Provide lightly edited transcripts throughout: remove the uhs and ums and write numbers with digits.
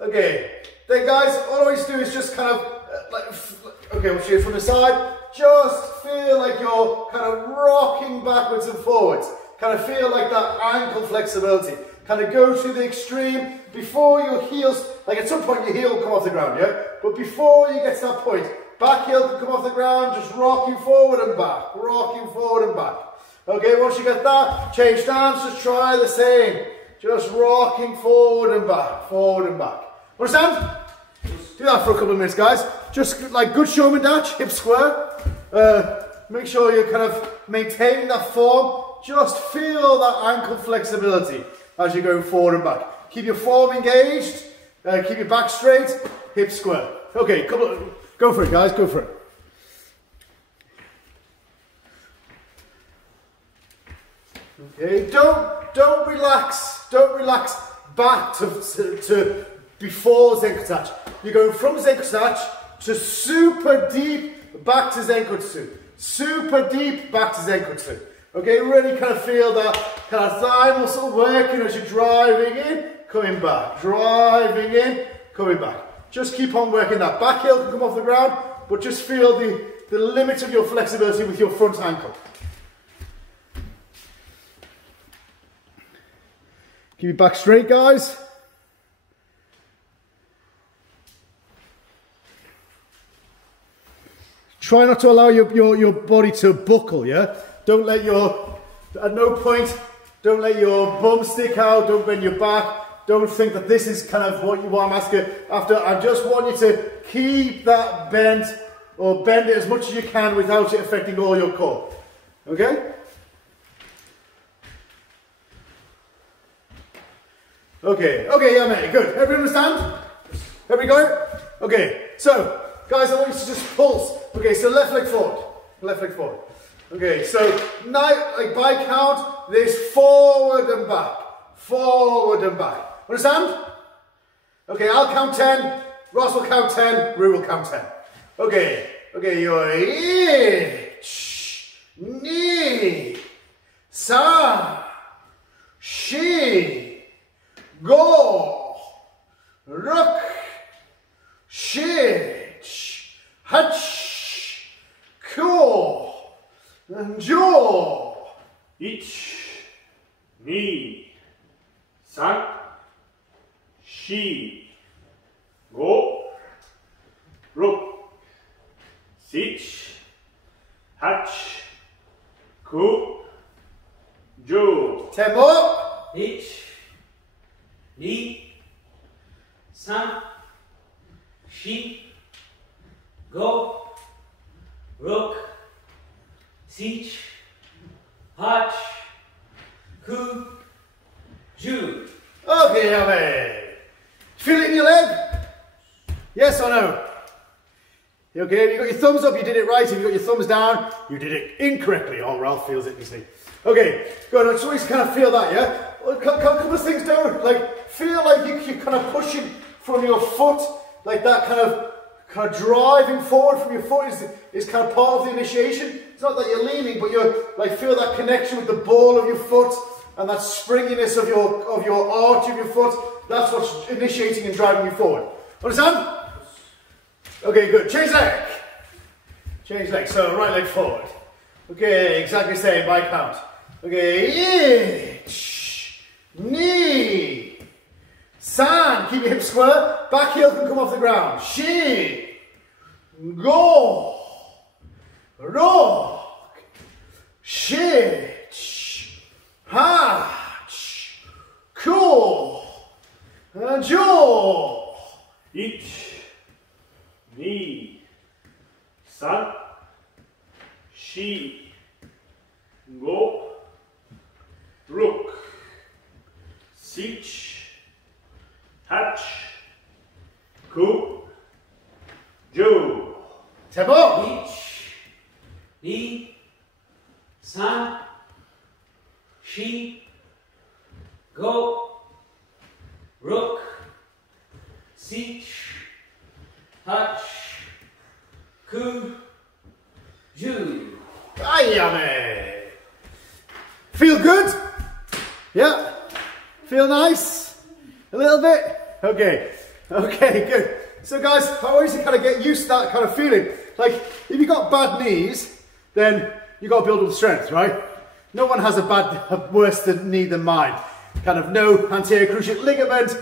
Okay, then guys, all I want you to do is just kind of, okay, we'll shoot from the side. Just feel like you're kind of rocking backwards and forwards. Kind of feel like that ankle flexibility. Kind of go to the extreme before your heels, like at some point your heel will come off the ground, yeah? But before you get to that point, back heel can come off the ground, just rocking forward and back, rocking forward and back. Okay, once you get that, change stance, just try the same. Just rocking forward and back, forward and back. Understand? Do that for a couple of minutes, guys. Just like good showman dash, hip square. Make sure you're kind of maintaining that form. Just feel that ankle flexibility as you're going forward and back. Keep your form engaged. Keep your back straight, hip square. Okay, go for it, guys. Go for it. Okay, don't relax. Don't relax back to before Zenkutsu. You're going from Zenkutsu to super deep back to Zenkutsu. Super deep back to Zenkutsu. Okay, really kind of feel that kind of thigh muscle working as you're driving in, coming back. Driving in, coming back. Just keep on working that. Back heel can come off the ground, but just feel the limit of your flexibility with your front ankle. Keep your back straight, guys. Try not to allow your body to buckle, yeah? Don't let at no point, don't let your bum stick out, don't bend your back. Don't think that this is kind of what I'm asking after. I just want you to keep that bent, or bend it as much as you can without it affecting all your core. Okay? Okay, yeah mate, good. Everyone understand? Everybody go? Okay, so guys, I want you to just pulse. Okay, so left leg forward. Left leg forward. Okay, so now, like by count, there's forward and back. Forward and back. Understand? Okay, I'll count 10. Ross will count 10. Rue will count 10. Okay, you're ich, ni, sa, shi, go, ruk, shich, hach, ko, and jo. 1、2、3、4、5、6、7、8、9、10。10 more. 1、2、3、4、5、6、7、8、9、10。 Okay, Yame. Feel it in your leg? Yes or no? Okay, if you got your thumbs up, you did it right. If you got your thumbs down, you did it incorrectly. Oh, Ralph feels it, you see. Okay, good. I just want you to kind of feel that, yeah? Well, a couple of things down. Like, feel like you're kind of pushing from your foot, like that kind of driving forward from your foot is kind of part of the initiation. It's not that you're leaning, but you're like, feel that connection with the ball of your foot and that springiness of your arch of your foot. That's what's initiating and driving you forward. Understand? Okay, good. Change leg. Change leg. So right leg forward. Okay, exactly the same by count. Okay, ich, ni, san. Keep your hips square. Back heel can come off the ground. Shi, go, rock, shich, hach, ko, and jo. 1、2、3、4、5、6、7、8、9、10。Tempo. 1、2、3、4、5、6、7、8、9、10。 Ayame. Feel good? Yeah? Feel nice? A little bit? Okay. Okay, good. So guys, I want you to kind of get used to that kind of feeling. Like, if you've got bad knees, then you've got to build up strength, right? No one has a worse knee than mine. Kind of no anterior cruciate ligament,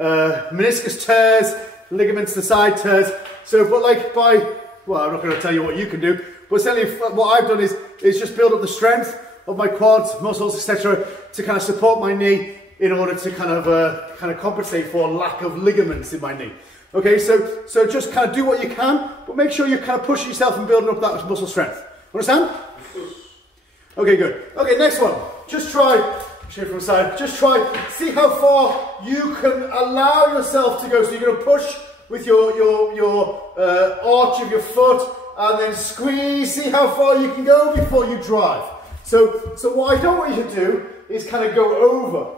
meniscus tears, ligaments to the side tears. So, but like well, I'm not going to tell you what you can do, but certainly what I've done is just build up the strength of my quads, muscles, etc., to kind of support my knee in order to kind of compensate for lack of ligaments in my knee. Okay, so just kind of do what you can, but make sure you kind of push yourself and building up that muscle strength. Understand? Okay, good. Okay, next one. Just try, show from the side, just try, see how far you can allow yourself to go. So you're going to push with your arch of your foot and then squeeze, see how far you can go before you drive. So what I don't want you to do is kind of go over.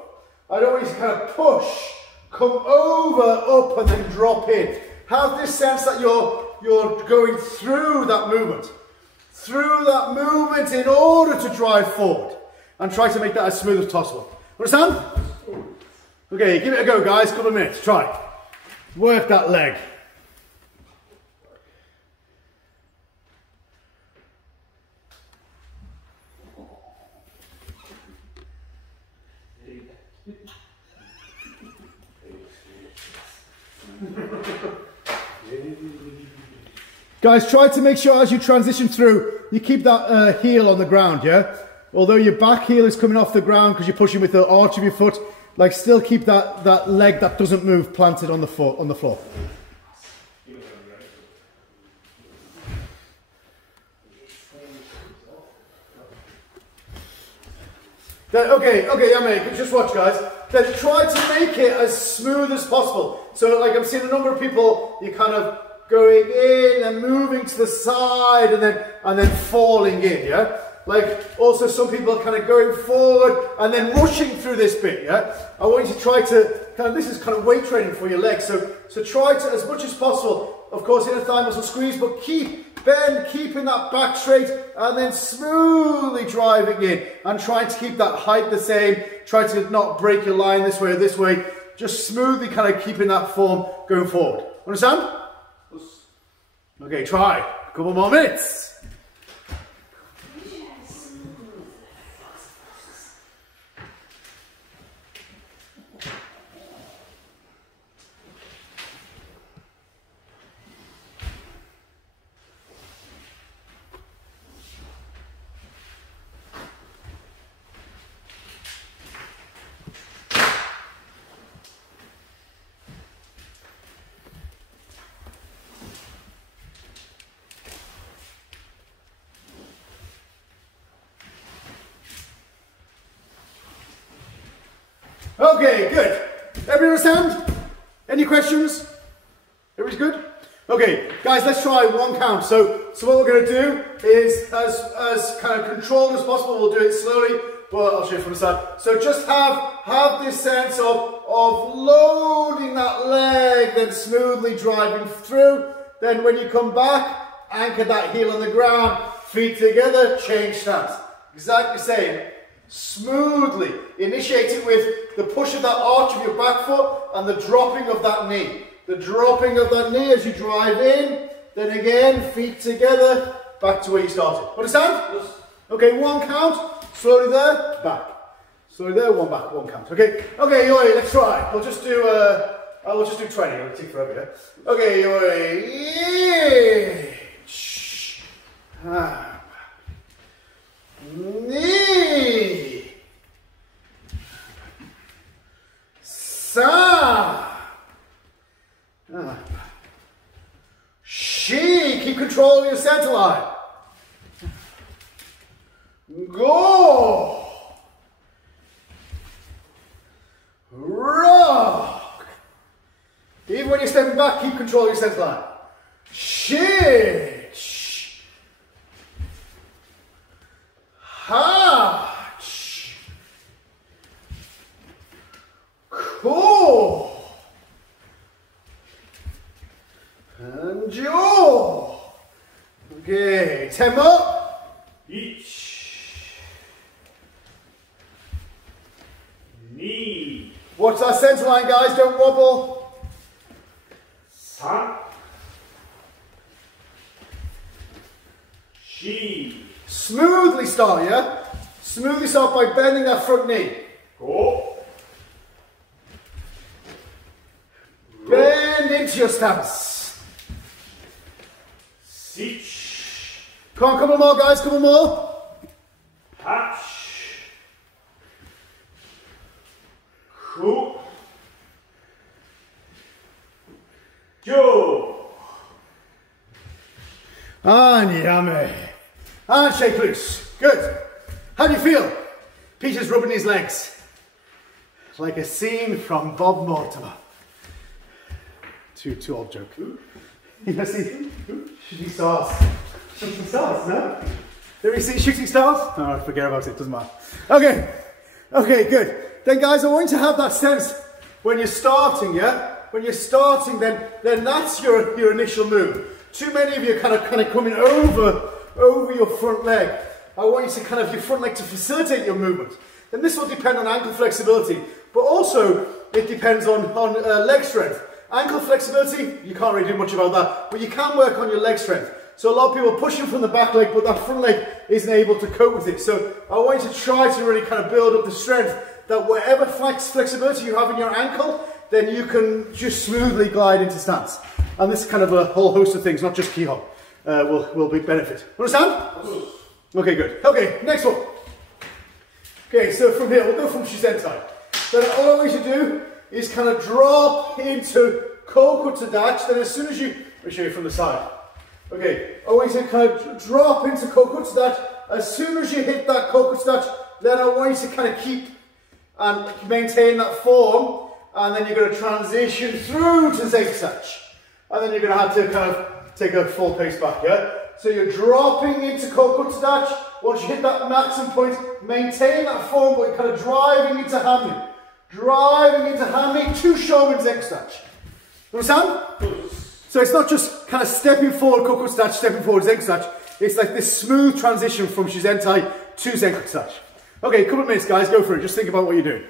I don't want you to kind of push, come over, up and then drop in. Have this sense that you're going through that movement. Through that movement in order to drive forward. And try to make that as smooth as possible. Understand? Okay, give it a go guys, couple of minutes, try. Work that leg. Guys, try to make sure as you transition through, you keep that heel on the ground, yeah? Although your back heel is coming off the ground because you're pushing with the arch of your foot, like still keep that leg that doesn't move planted on the floor. Then, okay, yeah mate, just watch guys. Then try to make it as smooth as possible. So like I'm seeing a number of people, you kind of going in and moving to the side and then falling in, yeah? Like also some people are kind of going forward and then rushing through this bit, yeah? I want you to try to, this is kind of weight training for your legs, so try to, as much as possible, of course inner thigh muscle squeeze, but keeping that back straight and then smoothly driving in and trying to keep that height the same, try to not break your line this way or this way, just smoothly kind of keeping that form going forward. Understand? Okay, try. A couple more minutes. Okay, good. Everybody understand? Any questions? Everybody's good? Okay, guys, let's try one count. So what we're going to do is, as kind of controlled as possible, we'll do it slowly, but I'll show you from the side. So just have this sense of loading that leg, then smoothly driving through. Then when you come back, anchor that heel on the ground, feet together, change stance. Exactly the same. Smoothly. Initiate it with the push of that arch of your back foot and the dropping of that knee. The dropping of that knee as you drive in, then again, feet together, back to where you started. Understand? Yes. Okay, one count, slowly there, back. Slowly there, one back, one count. Okay, let's try. We'll just do 20, it'll take forever, yeah? Okay, knee, sa, she, keep control of your center line, go, rock, even when you're stepping back, keep control of your center line, shitch, hatch, cool, and jaw. Okay, 10 up. Each. Knee. Watch that center line, guys, don't wobble. 3、4、Smoothly start, yeah? Smoothly start by bending that front knee. 5、Bend into your stance. 6、Come on, couple more guys, couple more. 8、9、10。 And yummy. And shake loose. Good. How do you feel? Peter's rubbing his legs. Like a scene from Bob Mortimer. Too old joke. You know, see, shooting stars. Shooting stars, no? Did we see shooting stars? No, forget about it, doesn't matter. Okay, good. Then guys, I want you to have that sense when you're starting, yeah? When you're starting, then that's your initial move. Too many of you are kind of coming over your front leg. I want you to kind of your front leg to facilitate your movement. Then this will depend on ankle flexibility, but also it depends on leg strength. Ankle flexibility, you can't really do much about that, but you can work on your leg strength. So a lot of people are pushing from the back leg, but that front leg isn't able to cope with it. So I want you to try to really kind of build up the strength that whatever flexibility you have in your ankle, then you can just smoothly glide into stance. And this is kind of a whole host of things, not just keyhole, will be benefit. Understand? Okay, good. Okay, next one. Okay, so from here, we'll go from Shizentai. Then all I want you to do is kind of drop into Kokuta Dachi. Then as soon as you, let me show you from the side. Okay, I want you to kind of drop into Kokuta Dachi. As soon as you hit that Kokuta Dachi, then I want you to kind of keep and maintain that form. And then you're going to transition through to Zenkusachi. And then you're going to have to kind of take a full pace back, yeah? So you're dropping into Kokuta Dachi. Once you hit that maximum point, maintain that form, but you're kind of driving into Hanmi. Driving into Hanmi to Shomen Zenkusachi. Understand? So it's not just kind of stepping forward Kokuta Dachi, stepping forward Zenkusachi. It's like this smooth transition from Shizentai to Zenkusachi. Okay, a couple of minutes, guys. Go for it. Just think about what you're doing.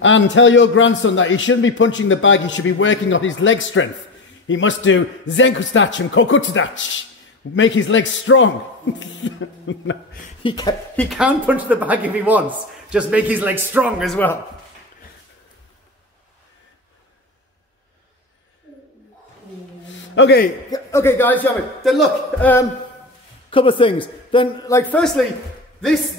And tell your grandson that he shouldn't be punching the bag, he should be working on his leg strength. He must do Zenkusachi and Kokuta Dachi. Make his legs strong. No, he can punch the bag if he wants. Just make his legs strong as well. Okay guys, then look, couple of things. Then, like, firstly, this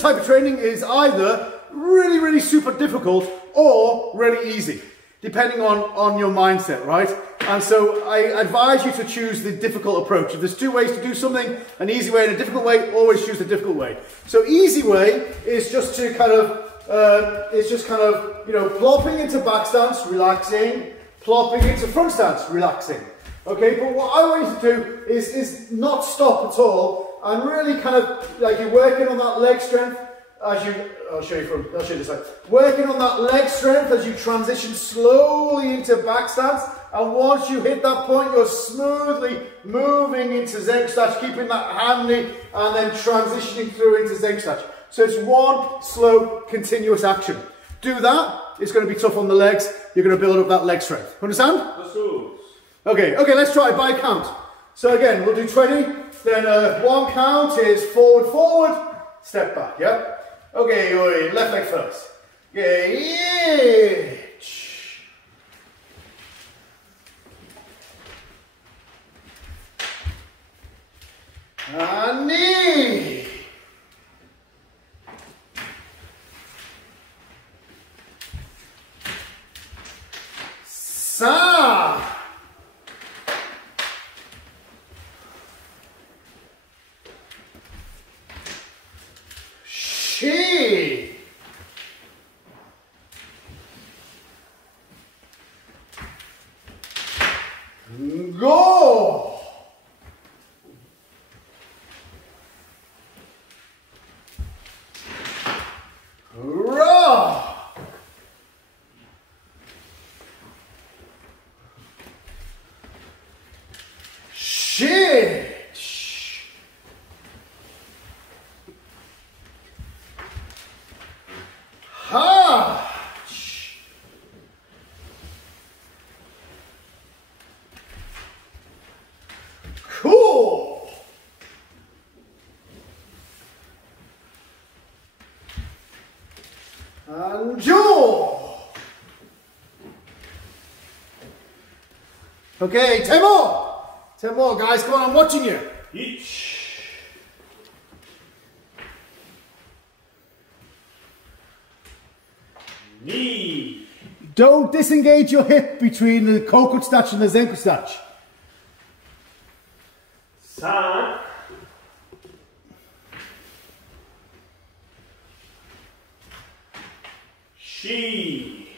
type of training is either really super difficult or really easy, depending on your mindset, right? And so I advise you to choose the difficult approach. If there's two ways to do something, an easy way and a difficult way, always choose the difficult way. So easy way is just to kind of, you know, plopping into back stance, relaxing, plopping into front stance, relaxing. Okay, but what I want you to do is not stop at all and really kind of, like, you're working on that leg strength as you, I'll show you this side. Working on that leg strength as you transition slowly into back stance, and once you hit that point, you're smoothly moving into Zenkusachi, keeping that Hanmi, and then transitioning through into Zenkusachi. So it's one slow, continuous action. Do that, it's going to be tough on the legs, you're going to build up that leg strength. Understand? Okay, let's try it by count. So again, we'll do 20, then one count is forward, step back, yeah? Okay, left leg first. Okay, and knee. Sa. She. Go. Ra. Ha! Cool! And jaw! Okay, 10 more! 10 more, guys, come on, I'm watching you. Each. Knee. Don't disengage your hip between the Kokutstach and the Zenkustach. San. Shi.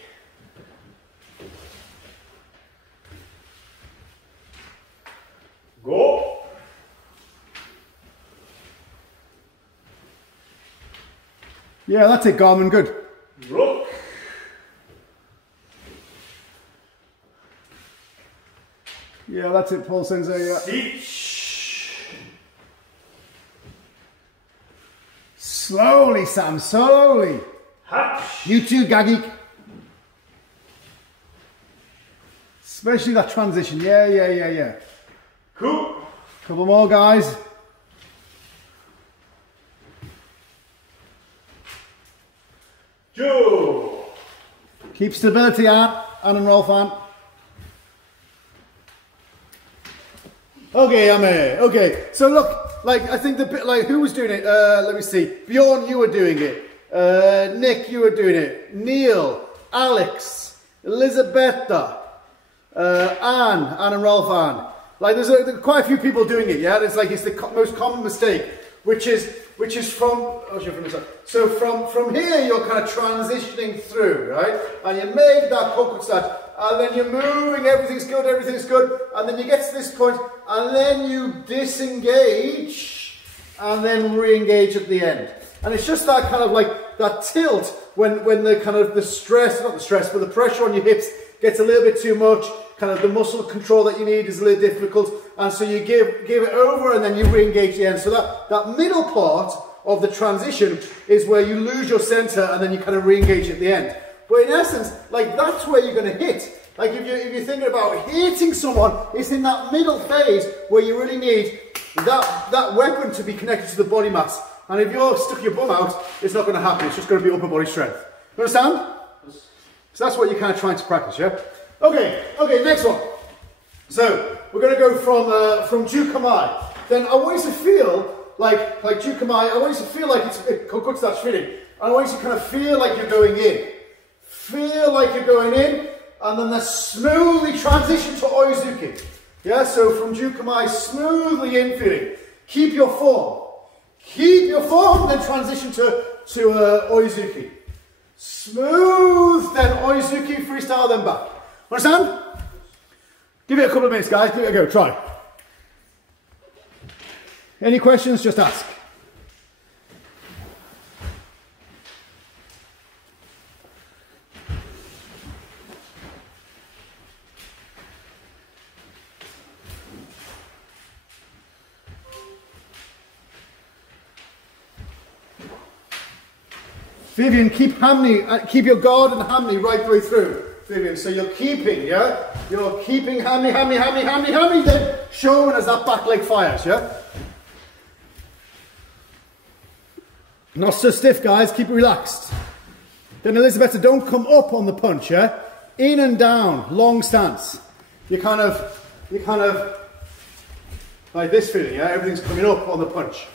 Go. Yeah, that's it, Garmin, good. Rook. Yeah, that's it, Paul Sensei, yeah. Sich. Slowly, Sam, slowly. Hatch. You too, Gagik. Especially that transition, yeah. Coup. Couple more, guys. Joe. Keep stability, Anne and Rolf, Anne. Okay, I'm here. Okay, so look, like, I think the bit, like, who was doing it? Let me see. Bjorn, you were doing it. Nick, you were doing it. Neil, Alex, Elisabetta, Anne and Rolf, Anne. Like, there's quite a few people doing it, yeah? It's like, it's the most common mistake, which is from, oh, from this side. So from here, you're kind of transitioning through, right? And you make that Kokutstach, and then you're moving, everything's good, and then you get to this point, and then you disengage, and then re-engage at the end. And it's just that kind of like, that tilt, when the kind of the stress, not the stress, but the pressure on your hips gets a little bit too much, kind of the muscle control that you need is a little difficult, and so you give it over and then you re-engage the end. So that middle part of the transition is where you lose your center and then you kind of re-engage at the end. But in essence, like, that's where you're going to hit. Like, if you're thinking about hitting someone, it's in that middle phase where you really need that weapon to be connected to the body mass. And if you're stuck your bum out, it's not going to happen. It's just going to be upper body strength. You understand? So that's what you're kind of trying to practice, yeah? Okay, next one. So we're going to go from Jukamai. Then I want you to feel like Jukamai. I want you to feel like it's Kokutstach fitting. I want you to kind of feel like you're going in. Feel like you're going in, and then smoothly transition to Oizuki. Yeah. So from Jukamai, smoothly in feeling. Keep your form. Keep your form. Then transition to Oizuki. Smooth. Then Oizuki freestyle. Then back. Understand? Give it a couple of minutes, guys. Give it a go. Try. Any questions? Just ask. Vivian, keep your guard and hammy right the way through. Vivian, so you're keeping, yeah? You're keeping hammy, then showing as that back leg fires, yeah? Not so stiff, guys, keep it relaxed. Then Elisabetta, don't come up on the punch, yeah? In and down, long stance. You're kind of like this feeling, yeah? Everything's coming up on the punch.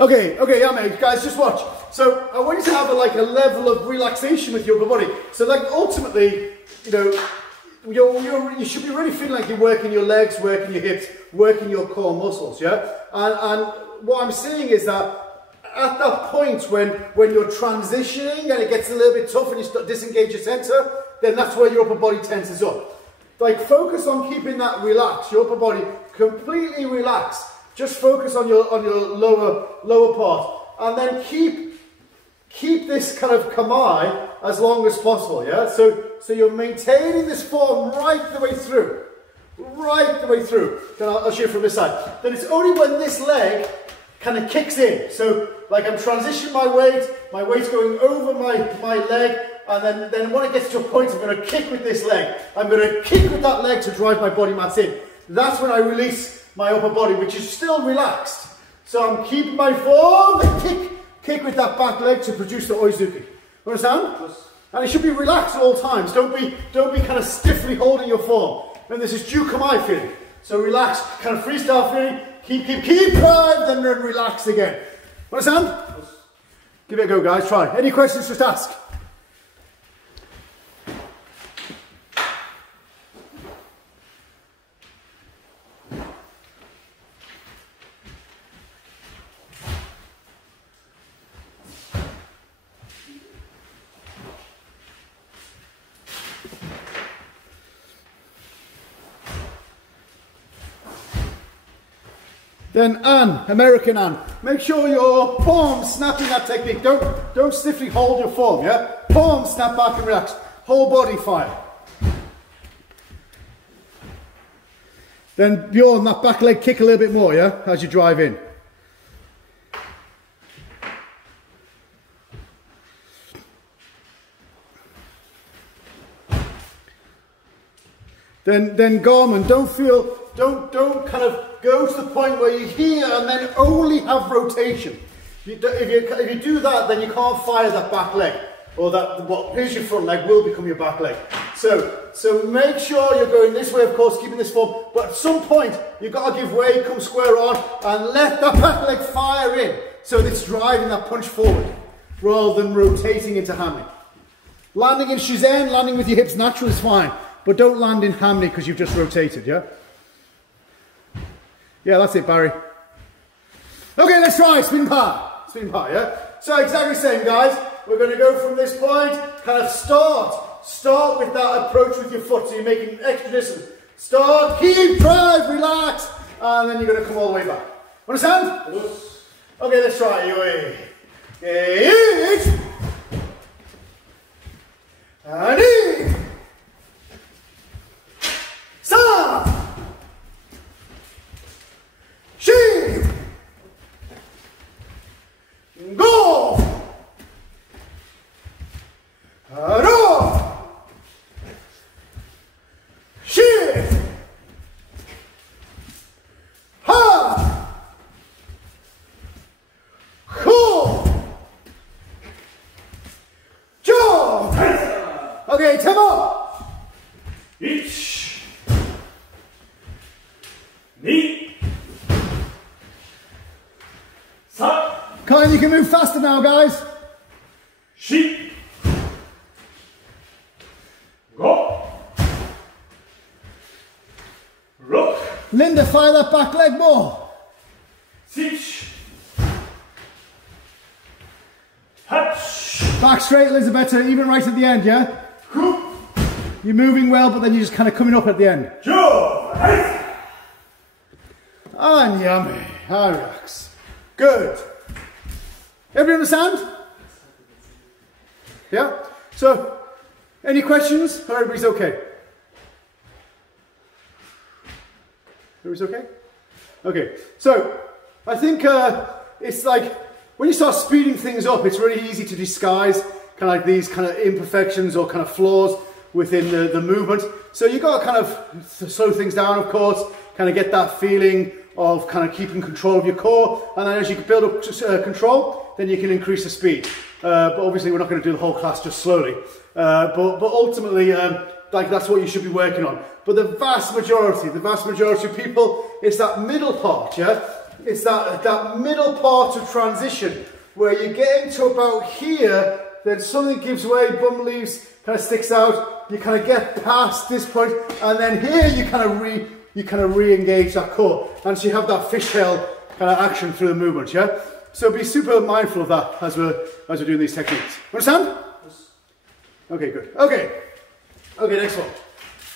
Okay, yeah, mate, guys, just watch. So I want you to have a level of relaxation with your upper body. So like ultimately, you know, you should be really feeling like you're working your legs, working your hips, working your core muscles, yeah? And what I'm seeing is that at that point when you're transitioning and it gets a little bit tough and you start disengage your center, then that's where your upper body tenses up. Like, focus on keeping that relaxed, your upper body completely relaxed. Just focus on your lower part, and then keep this kind of kamai as long as possible. Yeah. So you're maintaining this form right the way through. right the way through. Then I'll show you from this side. Then it's only when this leg kind of kicks in. So like I'm transitioning my weight's going over my leg, and then when it gets to a point, I'm going to kick with this leg. I'm going to kick with that leg to drive my body mass in. That's when I release my upper body, which is still relaxed. So I'm keeping my form and kick with that back leg to produce the oizuki. Understand? Yes. And it should be relaxed at all times. Don't be kind of stiffly holding your form. And this is jukamai feeling. So relax, kind of freestyle feeling. Keep drive, then relax again. Understand? Yes. Give it a go, guys. Try. Any questions? Just ask. Then American Ann. Make sure your palm snapping that technique. Don't stiffly hold your form, yeah? Palm, snap back and relax. Whole body fire. Then Bjorn, that back leg kick a little bit more, yeah? As you drive in. Then Garmin, don't kind of go to the point where you're here and then only have rotation. If you do that, then you can't fire that back leg, or that what is your front leg will become your back leg. So make sure you're going this way, of course, keeping this form, but at some point you've got to give way, come square on, and let that back leg fire in, so that it's driving that punch forward, rather than rotating into hammy. Landing in shizen, landing with your hips natural is fine, but don't land in hammy because you've just rotated, yeah? Yeah, that's it, Barry. Okay, let's try spin par. Spin par, yeah? So exactly the same, guys. We're going to go from this point, kind of start with that approach with your foot, so you're making extra distance. Start, keep, drive, relax, and then you're going to come all the way back. Understand? Yes. Okay, let's try it. Eight. And eight. Stop. Shift. Go. Roll. Shift. Ha. Cool. Jump. Okay, tempo. Each. Knee. Sat. Colin, you can move faster now, guys. Sheep. Go. Rook. Linda, fire that back leg more. Sich. Touch. Back straight, Elizabeth, even right at the end, yeah? Hoop. You're moving well, but then you're just kind of coming up at the end. Joe. And yummy. Relax. Good. Everybody understand? Yeah? So, any questions? Or everybody's okay? Everybody's okay? Okay. So, I think it's like, when you start speeding things up, it's really easy to disguise kind of like these kind of imperfections or kind of flaws within the movement. So you've got to kind of slow things down, of course, kind of get that feeling of kind of keeping control of your core, and then as you build up control, then you can increase the speed. But obviously we're not going to do the whole class just slowly. But ultimately, like that's what you should be working on. But the vast majority of people, it's that middle part, yeah? It's that middle part of transition where you get into about here, then something gives way, bum leaves, kind of sticks out, you kind of get past this point, and then here you kind of re-engage that core, and so you have that fishtail kind of action through the movement, yeah? So be super mindful of that as we're doing these techniques. Understand? Yes. Okay, good. Okay, next one.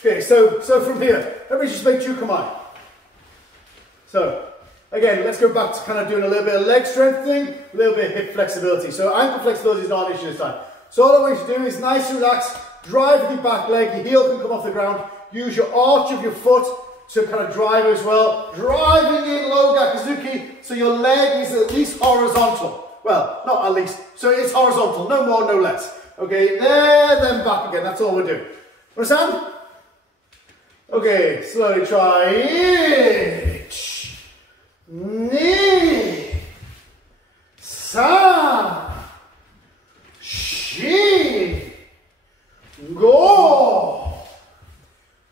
Okay, so from here, everybody just make jukamai. So again, let's go back to kind of doing a little bit of leg strengthening, a little bit of hip flexibility. So ankle flexibility is not an issue this time. So all I want you to do is nice and relaxed, drive with your back leg, your heel can come off the ground, use your arch of your foot to kind of drive as well. Driving in low gakuzuki, so your leg is at least horizontal. Well, not at least, so it's horizontal, no more, no less. Okay, there, then back again, that's all we're doing. Understand? Okay, slowly try. Ich, ni, san, shi, go,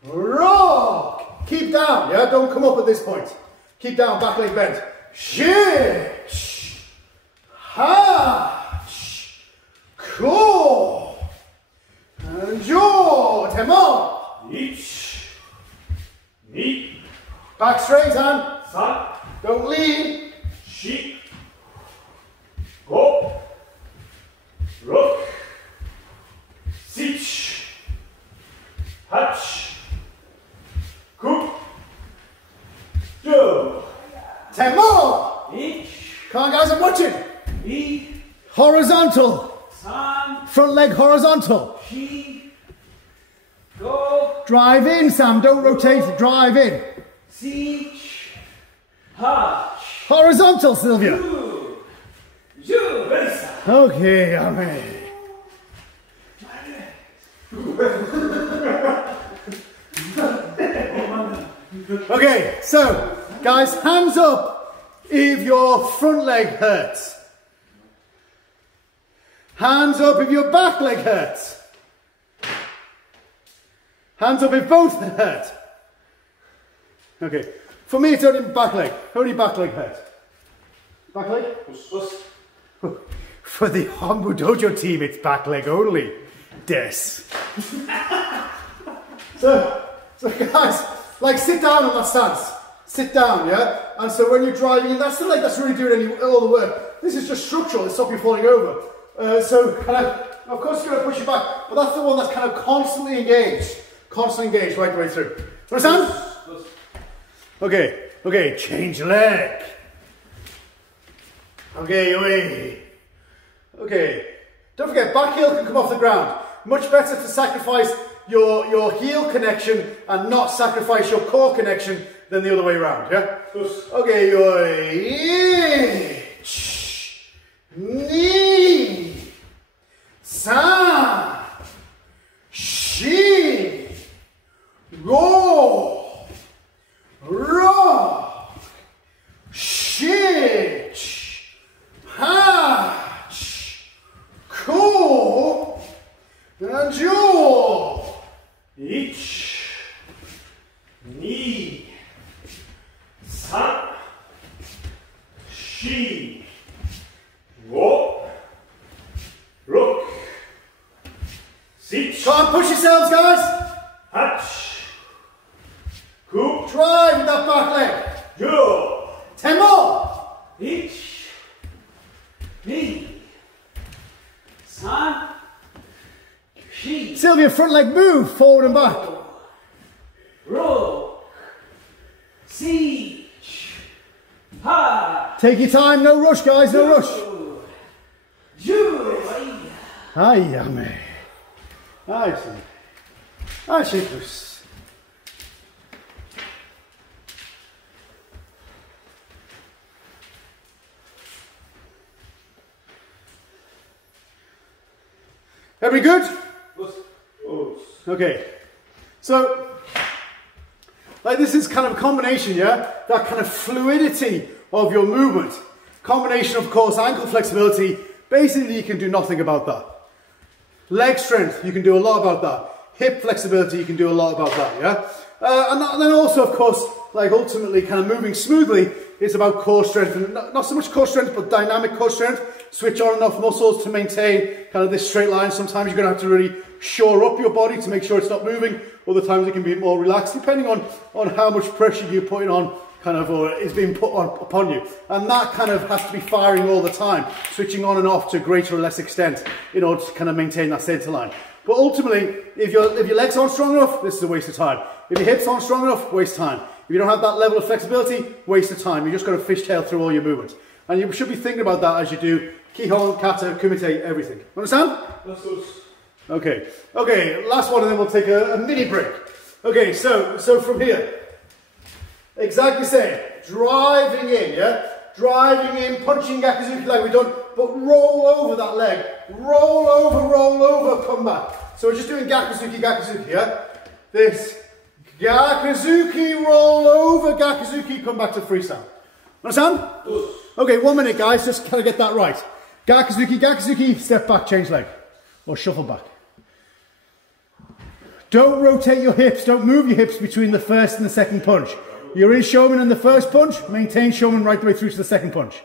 rock. Keep down, yeah? Don't come up at this point. Keep down, back leg bent. Shich, hach, ko, and jo, temo. Ich, ni, Back straight, hand. san, Don't lean. shi, go, rook, sich, hach, ku, jo. 10 more. Ich, Come on, guys, I'm watching. ni, Horizontal. san, Front leg horizontal. shi, go, Drive in, Sam. Don't rotate. Drive in. sich, hach, Horizontal, Sylvia. ju, ju, versa. Okay, amen. Okay, so, guys, hands up if your front leg hurts. Hands up if your back leg hurts. Hands up if both hurt. Okay, for me it's only back leg. Only back leg hurts. Back leg? For the Hombu Dojo team, it's back leg only. Des. So guys, like sit down on that stance. Sit down, yeah? And so when you're driving in, that's the leg that's really doing all the work. This is just structural, to stop you falling over. So kind of course it's going to push you back, but that's the one that's kind of constantly engaged. Constantly engaged right the way through. Understand? Okay, change leg. Okay, don't forget, back heel can come off the ground. Much better to sacrifice your heel connection and not sacrifice your core connection than the other way around, yeah? Okay, ich, ni, san, shi, go, rock, shich, hach, ko, and jo. Ich, ni, san, shi, go, rook, sich, Come on, push yourselves, guys. hach, ku, Drive with that back leg. jo. 10 more. Ich, ni, san, shi, Sylvia, front leg move, forward and back. rook, sich, ha, Take your time, no rush, guys, no rush. ju, Ay, yummy. Ay, sí. Ay, chicos. Everybody good? Okay. So, like this is kind of a combination, yeah? That kind of fluidity of your movement. Combination, of course, ankle flexibility. Basically, you can do nothing about that. Leg strength, you can do a lot about that. Hip flexibility, you can do a lot about that, yeah? And then also, of course, like ultimately kind of moving smoothly, it's about core strength. And not so much core strength, but dynamic core strength. Switch on enough muscles to maintain kind of this straight line. Sometimes you're going to have to really shore up your body to make sure it's not moving. Other times it can be more relaxed, depending on how much pressure you're putting on, kind of, or is being put on upon you. And that kind of has to be firing all the time, switching on and off to a greater or less extent in order to kind of maintain that center line. But ultimately, if your legs aren't strong enough, this is a waste of time. If your hips aren't strong enough, waste of time. If you don't have that level of flexibility, waste of time. You just got to fishtail through all your movements. And you should be thinking about that as you do Kihon, Kata, Kumite, everything. Understand? Okay, last one and then we'll take a mini break. Okay, so from here. Exactly the same. Driving in, yeah? Driving in, punching Gakuzuki like we've done, but roll over that leg. Roll over, come back. So we're just doing Gakuzuki, Gakuzuki, yeah? This. Gakuzuki, roll over, Gakuzuki, come back to freestyle. Understand? Okay, 1 minute, guys, just kind of get that right. Gakuzuki, Gakuzuki, step back, change leg. Or shuffle back. Don't rotate your hips, don't move your hips between the first and the second punch. You're in Shoman in the first punch, maintain Shoman right the way through to the second punch.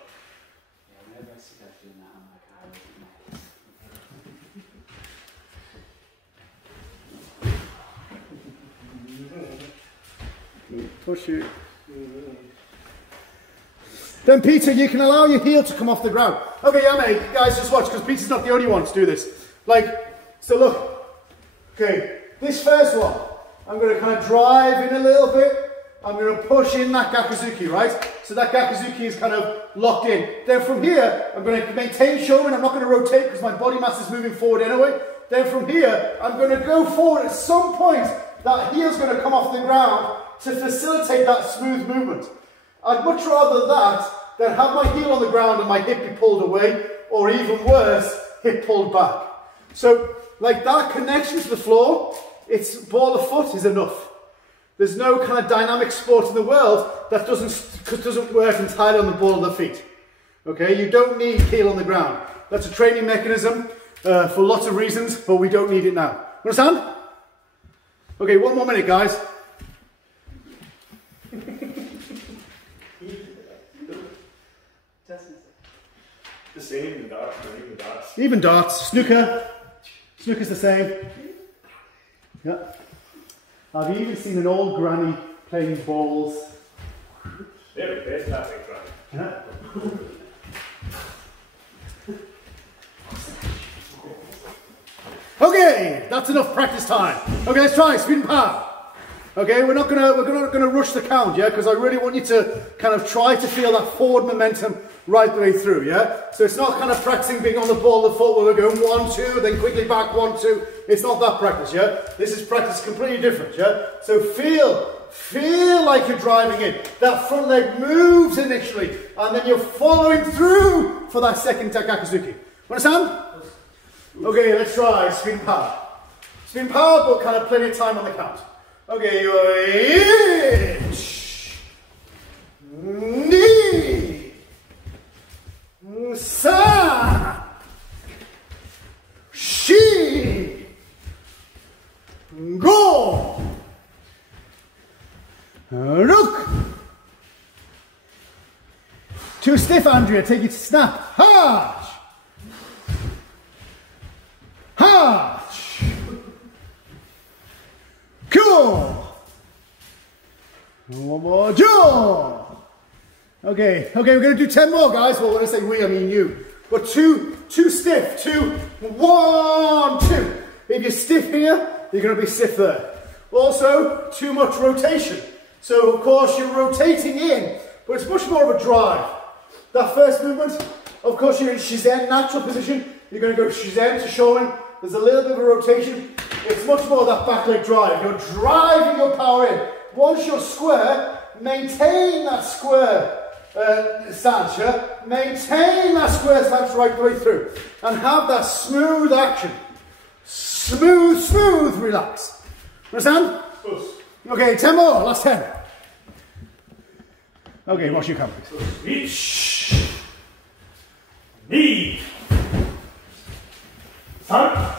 Push it. Then Peter, you can allow your heel to come off the ground. Okay, yeah mate, guys just watch, because Peter's not the only one to do this. Like, so look, okay, this first one, I'm going to kind of drive in a little bit. I'm going to push in that Gakuzuki, right? So that Gakuzuki is kind of locked in. Then from here, I'm going to maintain Shoman. I'm not going to rotate because my body mass is moving forward anyway. Then from here, I'm going to go forward. At some point, that heel's going to come off the ground to facilitate that smooth movement. I'd much rather that than have my heel on the ground and my hip be pulled away, or even worse, hip pulled back. So, like that connection to the floor, it's ball of foot is enough. There's no kind of dynamic sport in the world that doesn't work entirely on the ball of the feet. Okay, you don't need heel on the ground. That's a training mechanism for lots of reasons, but we don't need it now. Understand? Okay, 1 more minute, guys. The same in darts, even darts. Even darts, snooker. Snooker's the same. Yeah. I've even seen an old granny playing balls. They're the best, that big granny. Yeah. Okay, that's enough practice time. Okay, let's try speed and power. Okay, we're not gonna rush the count, yeah, because I really want you to kind of try to feel that forward momentum right the way through, yeah. So it's not kind of practicing being on the ball of the foot where we're going 1, 2, then quickly back 1, 2. It's not that practice, yeah. This is practice completely different, yeah. So feel like you're driving in. That front leg moves initially, and then you're following through for that second Gakuzuki. Understand? Okay, let's try speed and power. Speed and power, but kind of plenty of time on the count. Okay, you're inch, knee, sa, shi, go, look. Too stiff, Andrea, take it to snap, harsh, harsh. Cool. One more jaw. Okay, we're going to do 10 more, guys. Well, when I say we, I mean you. But too stiff. 2, 1, 2. If you're stiff here, you're going to be stiff there. Also, too much rotation. So, of course, you're rotating in, but it's much more of a drive. That first movement, of course, you're in Shizen, natural position. You're going to go Shizen to Shorin. There's a little bit of a rotation. It's much more that back leg drive. You're driving your power in. Once you're square, maintain that square stance, yeah? Maintain that square stance right the way through. And have that smooth action. Smooth, relax. Understand? Okay, 10 more, last 10. Okay, watch your count. Reach. Knee. San.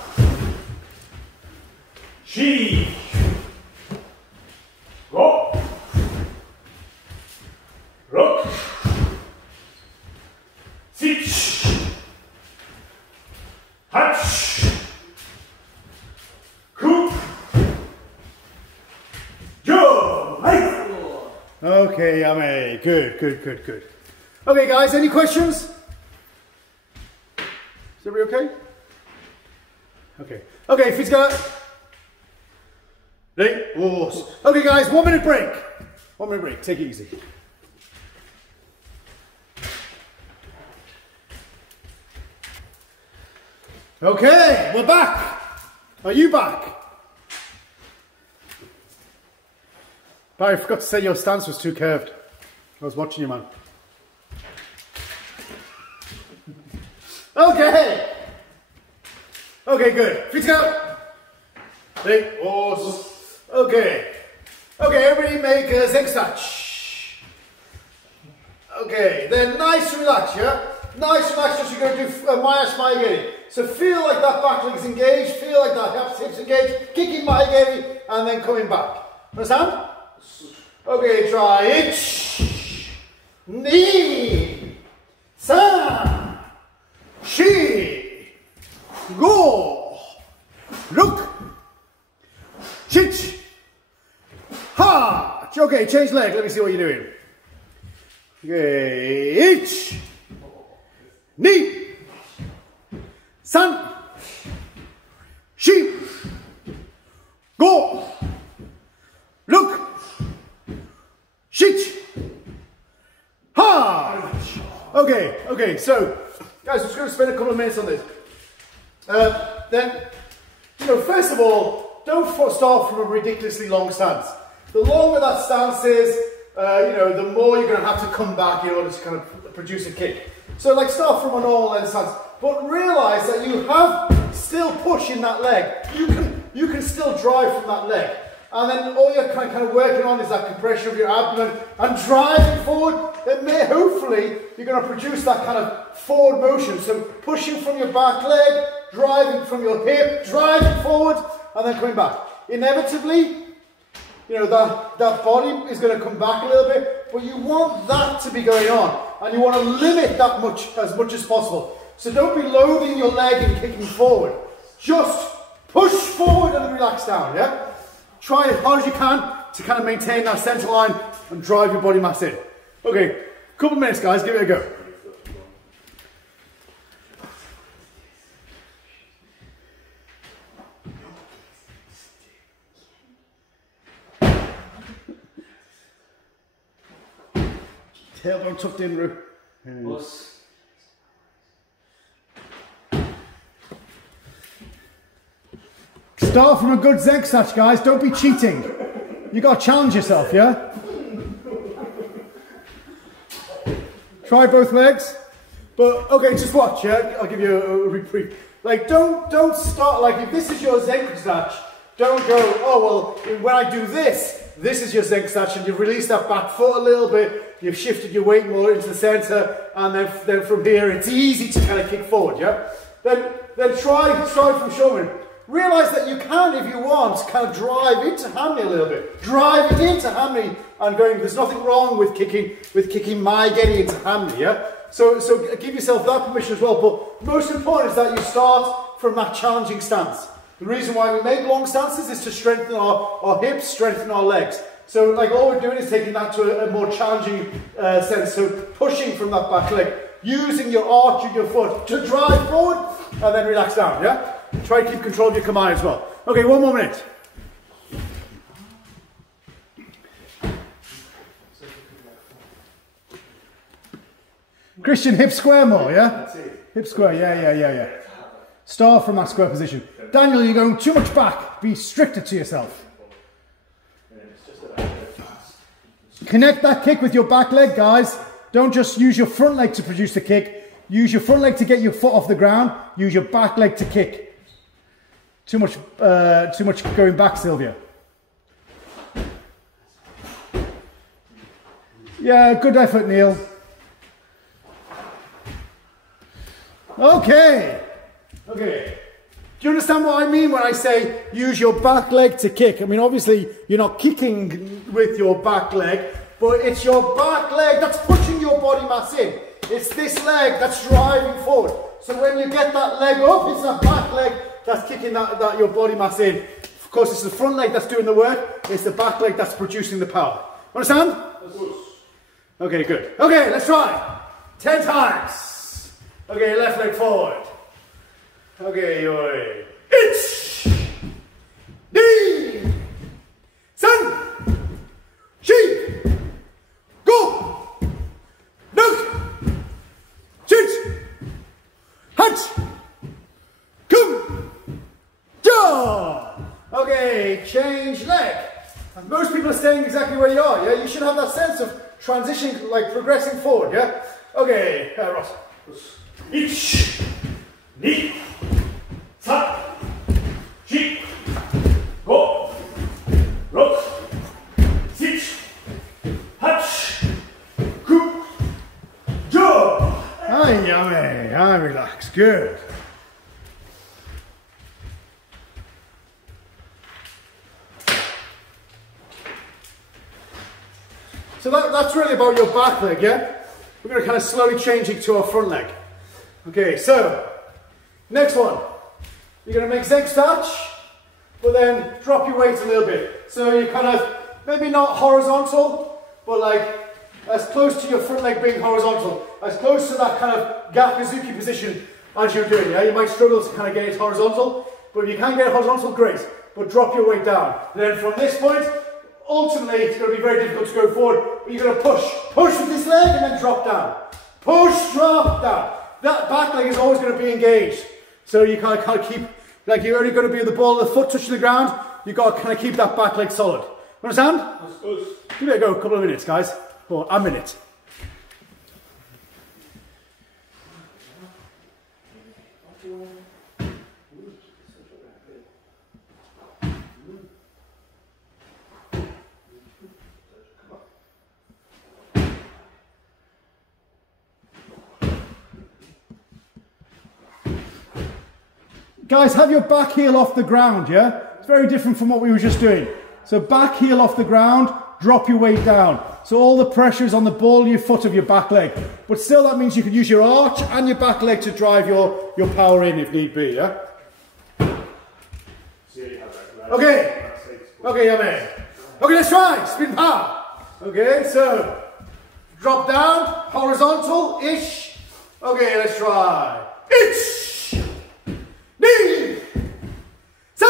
Shi. Go. Rock. Sich. Hatch. Coop. Go. Okay, yummy. Good. Okay, guys, any questions? Is everybody okay? Okay, if it's got... Ready? Oh. Okay, guys, 1 minute break. 1 minute break, take it easy. Okay, we're back. Are you back? But I forgot to say your stance was too curved. I was watching you, man. Okay. Okay, good. Feet go. Hey, pause. Okay. Okay, everybody make a zig touch. Okay, then nice relax, yeah? Nice relax, just you're going to do Mayash Maigiri. So feel like that back leg is engaged, feel like that hips engaged, kicking Maigiri, and then coming back. Understand? Okay, try it. Ni. San. Shi. Go. Look. Chit. Ha! Okay, change leg. Let me see what you're doing. Okay, ich. Ni. San. Shi. Go. Look. Shit. Ha! Okay, so, guys, we're just going to spend a couple of minutes on this. Then, first of all, don't start from a ridiculously long stance. The longer that stance is, the more you're going to have to come back in order to kind of produce a kick. So, like, start from a normal end stance, but realise that you have still push in that leg. You can still drive from that leg. And then all you're kind of working on is that compression of your abdomen and driving forward. Then hopefully you're going to produce that kind of forward motion. So pushing from your back leg, driving from your hip, driving forward, and then coming back. Inevitably, that body is going to come back a little bit, but you want that to be going on, and you want to limit that as much as possible. So don't be loading your leg and kicking forward. Just push forward and relax down, yeah? Try as hard as you can to kind of maintain that centre line and drive your body mass in. Okay, couple of minutes, guys, give it a go. Tailbone tucked in, Ru. Start from a good zeg snatch, guys. Don't be cheating. You got to challenge yourself, yeah? Try both legs. But, okay, just watch, yeah? I'll give you a reprieve. Like, don't start, like, if this is your zeg snatch, don't go, oh, well, when I do this, this is your zeg snatch, and you've released that back foot a little bit, you've shifted your weight more into the centre, and then from here, it's easy to kind of kick forward, yeah? Then try from Showman. Realise that you can, if you want, kind of drive into Hammy a little bit. Drive it into Hammy and going, there's nothing wrong with kicking Maigiri into Hammy, yeah? So give yourself that permission as well, but most important is that you start from that challenging stance. The reason why we make long stances is to strengthen our hips, strengthen our legs. So like all we're doing is taking that to a more challenging sense, so pushing from that back leg, using your arch of your foot to drive forward and then relax down, yeah? Try to keep control of your command as well. Okay, 1 more minute. Christian, hip square more, yeah? Hip square, yeah. Start from that square position. Daniel, you're going too much back. Be stricter to yourself. Connect that kick with your back leg, guys. Don't just use your front leg to produce the kick. Use your front leg to get your foot off the ground. Use your back leg to kick. Too much going back, Sylvia. Yeah, good effort, Neil. Okay. Do you understand what I mean when I say use your back leg to kick? I mean, obviously, you're not kicking with your back leg, but it's your back leg that's pushing your body mass in. It's this leg that's driving forward. So when you get that leg up, it's that back leg that's kicking that your body mass in. Of course, it's the front leg that's doing the work. It's the back leg that's producing the power. Understand? Okay, good. Okay, let's try. 10 times. Okay, left leg forward. Okay, oi. Ich. Ni. San. Shi. Go. Look. Chit. Hatch. Come. Ja. Okay, change leg. Most people are staying exactly where you are, yeah? You should have that sense of transition, like progressing forward, yeah? Okay, Ross. 1, 2, 3, 4, 5, 6, 7, 8, 9, 10. Hi, yummy. Hi, relax. Good. So that's really about your back leg, yeah? We're going to kind of slowly change it to our front leg. Okay, so next one. You're going to make Zeg starch, but then drop your weight a little bit. So you're kind of, maybe not horizontal, but like as close to your front leg being horizontal, as close to that kind of Gakuzuki position as you're doing, yeah? You might struggle to kind of get it horizontal, but if you can get it horizontal, great. But drop your weight down. And then from this point, ultimately, it's going to be very difficult to go forward, but you're going to push. Push with this leg and then drop down. Push, drop down. That back leg is always going to be engaged. So you kind of keep, like you're only going to be the ball of the foot touching the ground, you've got to kind of keep that back leg solid. Understand? Give it a go, a couple of minutes, guys. Or a minute. Guys, have your back heel off the ground, yeah? It's very different from what we were just doing. So back heel off the ground, drop your weight down. So all the pressure is on the ball of your foot of your back leg. But still that means you can use your arch and your back leg to drive your power in if need be, yeah? Okay. Okay, yeah, man. Okay, let's try. Spin power. Okay, so drop down, horizontal-ish. Okay, let's try. Ish. 2,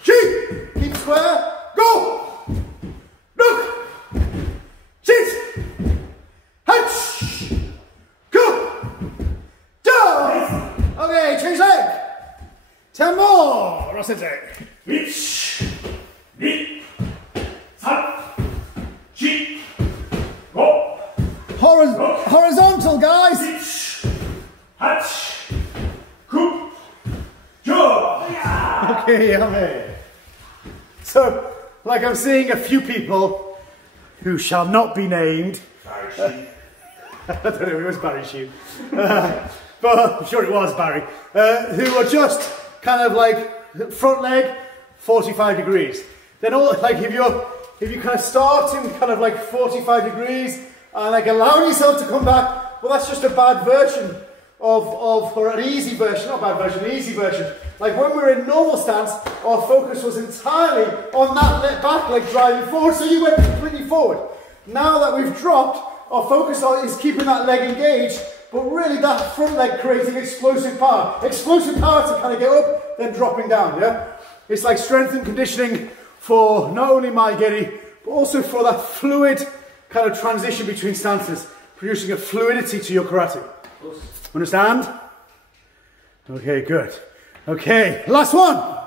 3, keep square, go! Look! 6, 8, go! Down! Okay, change leg. 10 more. Ross and Zeg. 1, 2, 3, 4, 5, Horizontal, guys. 6, 8, 9, 10. Okay, yummy. So, like I'm seeing a few people who shall not be named. I don't know, it was Barry Sheen. But I'm sure it was Barry. Who were just kind of like front leg, 45 degrees. Then all, like if you kind of start in kind of like 45 degrees and like allowing yourself to come back, well that's just a bad version or an easy version, not bad version, an easy version. Like when we were in normal stance, our focus was entirely on that back leg driving forward, so you went completely forward. Now that we've dropped, our focus is keeping that leg engaged, but really that front leg creating explosive power. Explosive power to kind of get up, then dropping down, yeah? It's like strength and conditioning for not only my Geri, but also for that fluid kind of transition between stances, producing a fluidity to your karate. Understand? Okay, good. Okay, last one.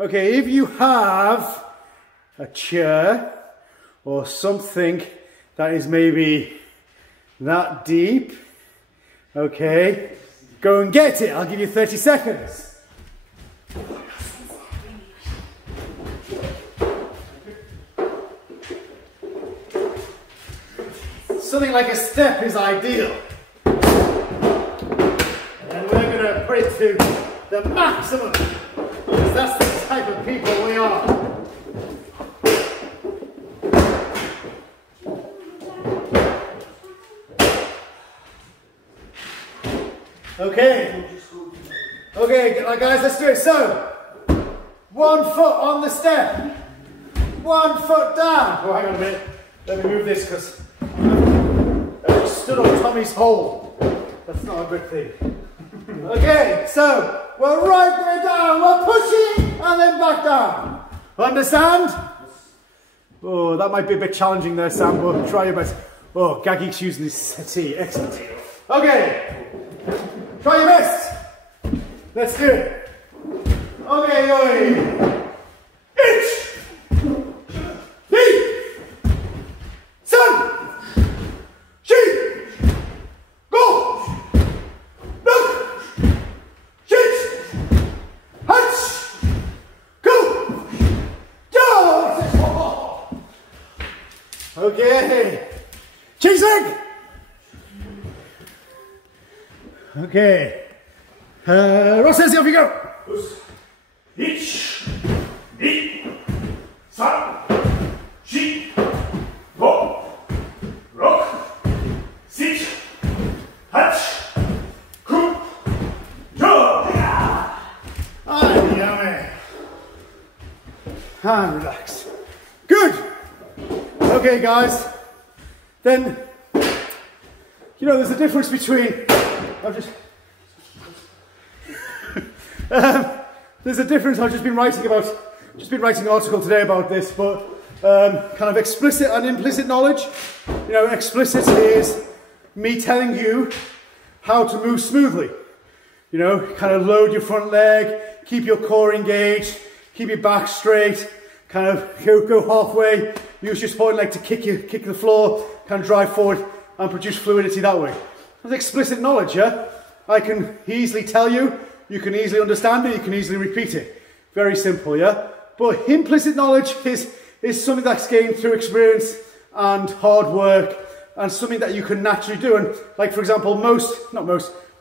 Okay, if you have a chair or something that is maybe that deep, okay, go and get it. I'll give you 30 seconds. Something like a step is ideal. And we're going to put it to the maximum, because that's the type of people we are. Okay. Okay, guys, let's do it. So, 1 foot on the step, 1 foot down. Oh, hang on a minute. Let me move this because I stood on Tommy's hole. That's not a good thing. Okay, so we're right there down, we're pushing and then back down. Understand? Oh, that might be a bit challenging there, Sam, but try your best. Oh, Gagik's using this settee, excellent. Okay, try your best. Let's do it. Okay, oi. 1, Okay. Cheese leg. Okay. Ross says, off you go. Ich, ni, san, shi, ho, rock, sit, hatch, coup, jaw. And yummy. And relax. Good. Okay, guys. Then, you know, there's a difference between. There's a difference. I've just been writing an article today about this, but kind of explicit and implicit knowledge. You know, explicit is me telling you how to move smoothly. You know, kind of load your front leg, keep your core engaged, keep your back straight, kind of go halfway, use your supporting leg to kick the floor, kind of drive forward and produce fluidity that way. That's explicit knowledge, yeah? I can easily tell you, you can easily understand it, you can easily repeat it. Very simple, yeah? But implicit knowledge is something that's gained through experience and hard work and something that you can naturally do. And like, for example, a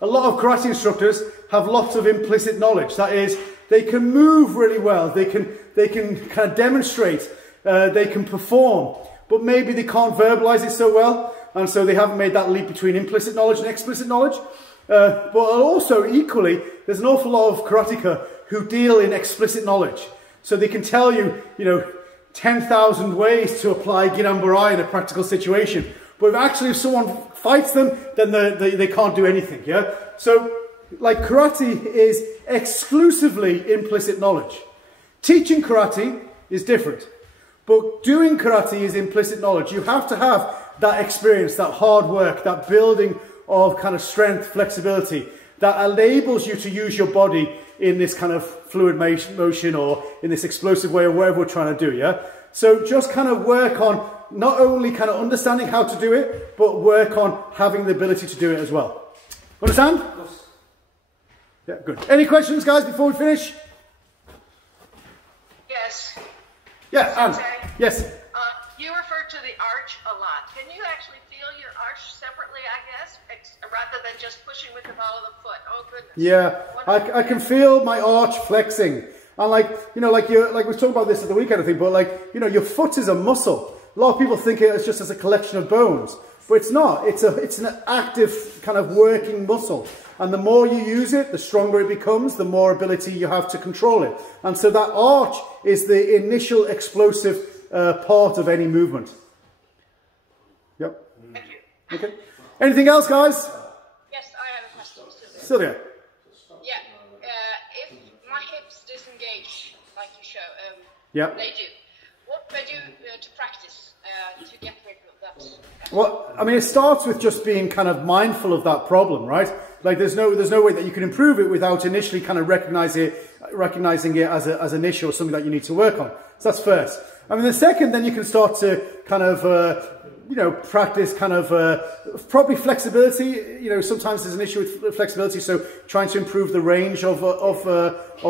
lot of karate instructors have lots of implicit knowledge. That is, they can move really well, they can kind of demonstrate, they can perform, but maybe they can't verbalize it so well, and so they haven't made that leap between implicit knowledge and explicit knowledge. But also, equally, there's an awful lot of karateka who deal in explicit knowledge. So they can tell you, 10,000 ways to apply Giran in a practical situation. But if someone fights them, then they can't do anything, yeah? So, like, karate is exclusively implicit knowledge. Teaching karate is different. But doing karate is implicit knowledge. You have to have that experience, that hard work, that building of kind of strength, flexibility, that enables you to use your body in this kind of fluid motion or in this explosive way or whatever we're trying to do, yeah? So just kind of work on not only kind of understanding how to do it, but work on having the ability to do it as well. Understand? Yes. Yeah, good. Any questions, guys, before we finish? Yes. Yeah, Anne. Yes. You refer to the arch a lot. Can you actually feel your arch separately, I guess, rather than just pushing with the ball of the foot? Oh, goodness. Yeah, I can feel my arch flexing. And like we were talking about this at the weekend, I think, but your foot is a muscle. A lot of people think it's just as a collection of bones, but it's not. It's an active kind of working muscle. And the more you use it, the stronger it becomes, the more ability you have to control it. And so that arch is the initial explosive part of any movement. Yep. Thank you. Okay. Anything else, guys? Yes, I have a question. Sylvia. Yeah. If my hips disengage, like you show, yep. they do. What do I do to practice to get rid of that? Well, I mean, it starts with just being kind of mindful of that problem, right? Like, there's no way that you can improve it without initially kind of recognizing it as an issue or something that you need to work on. So that's first. I mean, the second, then you can start to kind of, practice kind of probably flexibility. Sometimes there's an issue with flexibility, so trying to improve the range of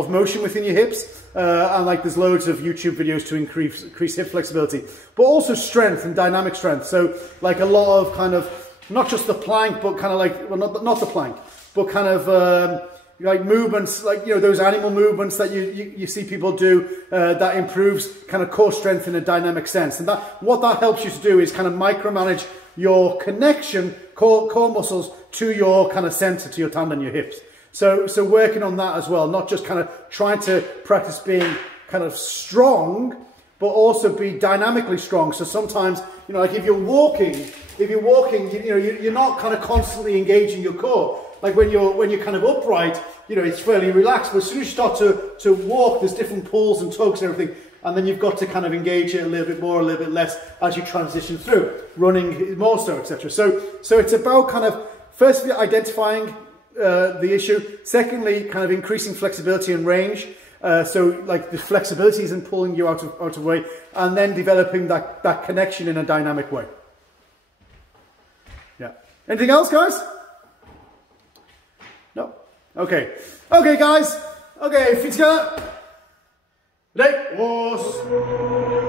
motion within your hips. And like, there's loads of YouTube videos to increase hip flexibility, but also strength and dynamic strength. So like a lot of kind of, not just the plank, but kind of like, well, not the plank, but kind of like movements, like, those animal movements that you see people do, that improves kind of core strength in a dynamic sense. And what that helps you to do is kind of micromanage your connection, core muscles, to your kind of center, to your tendon, your hips. So working on that as well, not just kind of trying to practice being kind of strong, but also be dynamically strong. So sometimes, like if you're walking, you're not kind of constantly engaging your core. Like when you're kind of upright, it's fairly relaxed, but as soon as you start to walk, there's different pulls and tugs and everything, and then you've got to kind of engage it a little bit more, a little bit less as you transition through, running more so, etc. So it's about kind of, firstly, identifying the issue, secondly, kind of increasing flexibility and range, so like the flexibility isn't pulling you out of way, and then developing that connection in a dynamic way. Yeah. Anything else, guys? No? Okay. Okay, guys. Okay, feet together. Ready? Horse.